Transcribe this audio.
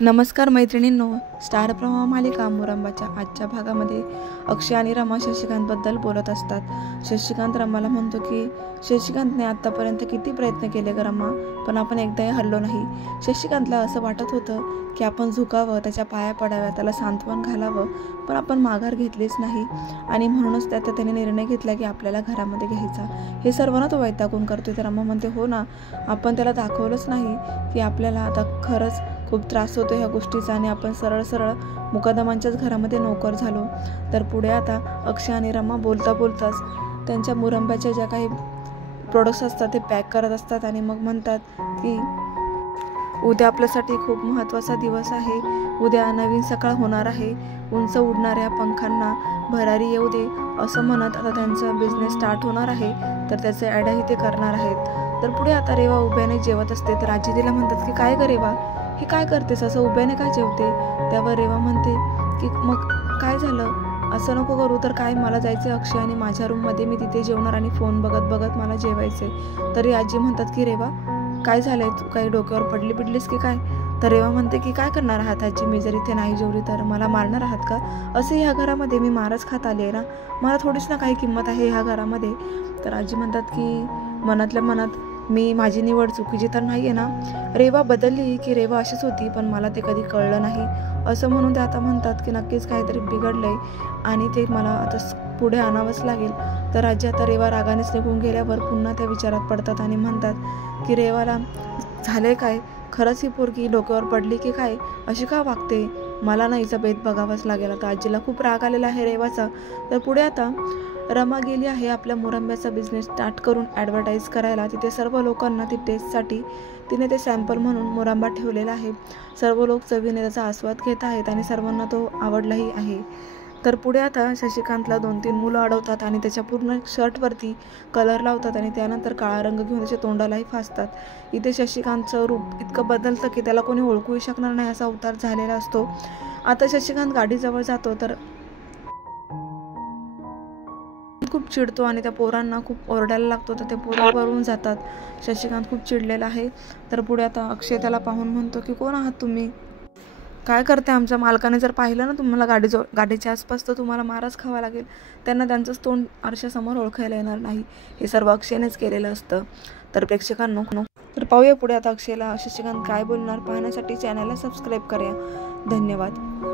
नमस्कार मैत्रिणींनो, स्टार प्रवाह मालिका मुरंबाच्या आजच्या भागामध्ये अक्षय आणि रमा शशिकांतबद्दल बोलत असतात। शशिकांत रमाला म्हणतो की शशिकांतने आतापर्यंत किती प्रयत्न केले ग रमा, पण आपण एकदाही हरलो नाही। शशिकांतला असं वाटत होतं की आपण झुकावं, त्याच्या पाया पडाव्या, त्याला सांत्वन घालावं, पण आपण माघार घेतलीच नाही आणि म्हणूनच त्याने निर्णय घेतला की आपल्याला घरामध्ये घ्यायचा। हे सर्व ना तो वैतागून करतोय। तर रमा म्हणते, हो ना, आपण त्याला दाखवलंच नाही की आपल्याला आता खरंच खूप त्रास होतो ह्या गोष्टीचा आणि आपण सरळ सरळ मुकदमांच्याच घरामध्ये नोकर झालो। तर पुढे आता अक्षय आणि रमा बोलताच त्यांच्या मुरंब्याच्या ज्या काही प्रोडक्ट्स असतात ते पॅक करत असतात आणि मग म्हणतात की उद्या आपल्यासाठी खूप महत्त्वाचा दिवस आहे, उद्या नवीन सकाळ होणार आहे, उंच उडणाऱ्या पंखांना भरारी येऊ दे असं म्हणत आता त्यांचा बिझनेस स्टार्ट होणार आहे। तर त्याचे ॲडही ते करणार आहेत। तर पुढे आता रेवा उभ्याने जेवत असते। तर आजी तिला म्हणतात की काय ग रेवा, हे काय करतेस, असं उभ्याने काय जेवते? त्यावर रेवा म्हणते की मग काय झालं, असं नको करू तर काय, मला जायचं अक्षय आणि माझ्या रूममध्ये, मी तिथे जेवणार आणि फोन बघत मला जेवायचे। तरी आजी म्हणतात की रेवा काय झालंय, तू काही डोक्यावर पडलीस की काय? तर रेवा म्हणते की काय करणार आहात आजी, मी जर इथे नाही जेवली तर मला मारणार आहात का? असे ह्या घरामध्ये मी मारच खात आली आहे ना, मला थोडीच ना काही किंमत आहे ह्या घरामध्ये। तर आजी म्हणतात की मनातल्या मनात माझी निवड चुकीची तर नाही आहे ना, रेवा बदलली की रेवा अशीच होती, पण मला ते कधी कळलं नाही असं म्हणून ते आता म्हणतात की नक्कीच काहीतरी बिघडलंय आणि ते मला आता पुढे आणावंच लागेल। तर आजी आता रेवा रागानेच निघून गेल्यावर पुन्हा त्या विचारात पडतात आणि म्हणतात की रेवाला झालंय काय, खरंच ही पोरगी डोक्यावर पडली की काय, अशी का वागते, मला ना हिचा भेद बघावाच लागेल। आता आजीला खूप राग आलेला आहे रेवाचा। तर पुढे आता रमा गेली आहे आपल्या मुरंब्याचा बिझनेस स्टार्ट करून ॲडव्हर्टाईज करायला। तिथे सर्व लोकांना ती टेस्टसाठी तिने ते सॅम्पल म्हणून मुरंबा ठेवलेला आहे। सर्व लोक चवीने त्याचा आस्वाद घेत आहेत आणि सर्वांना तो आवडलाही आहे। तर पुढे आता शशिकांतला 2-3 मुलं अडवतात आणि त्याच्या पूर्ण शर्टवरती कलर लावतात आणि त्यानंतर काळा रंग घेऊन त्याच्या तोंडालाही फासतात। इथे शशिकांतचं रूप इतकं बदलतं की त्याला कोणी ओळखूही शकणार नाही असा अवतार झालेला असतो। आता शशिकांत गाडीजवळ जातो तर खूप चिडतो आणि त्या पोरांना खूप ओरडायला लागतो। तर ते पोरं पळून जातात। शशिकांत खूप चिडलेला आहे। तर पुढे आता अक्षय त्याला पाहून म्हणतो की कोण आहात तुम्ही, काय करते, आमच्या मालकाने जर पाहिलं ना तुम्हाला गाडीच्या आसपास तर तुम्हाला मारच खावा लागेल। त्यांना त्यांचंच तोंड आरशासमोर ओळखायला येणार नाही। हे सर्व अक्षयनेच केलेलं असतं। तर प्रेक्षकांनो, तर पाहूया पुढे आता अक्षयला शशिकांत काय बोलणार। पाहण्यासाठी चॅनलला सबस्क्राईब करा। धन्यवाद।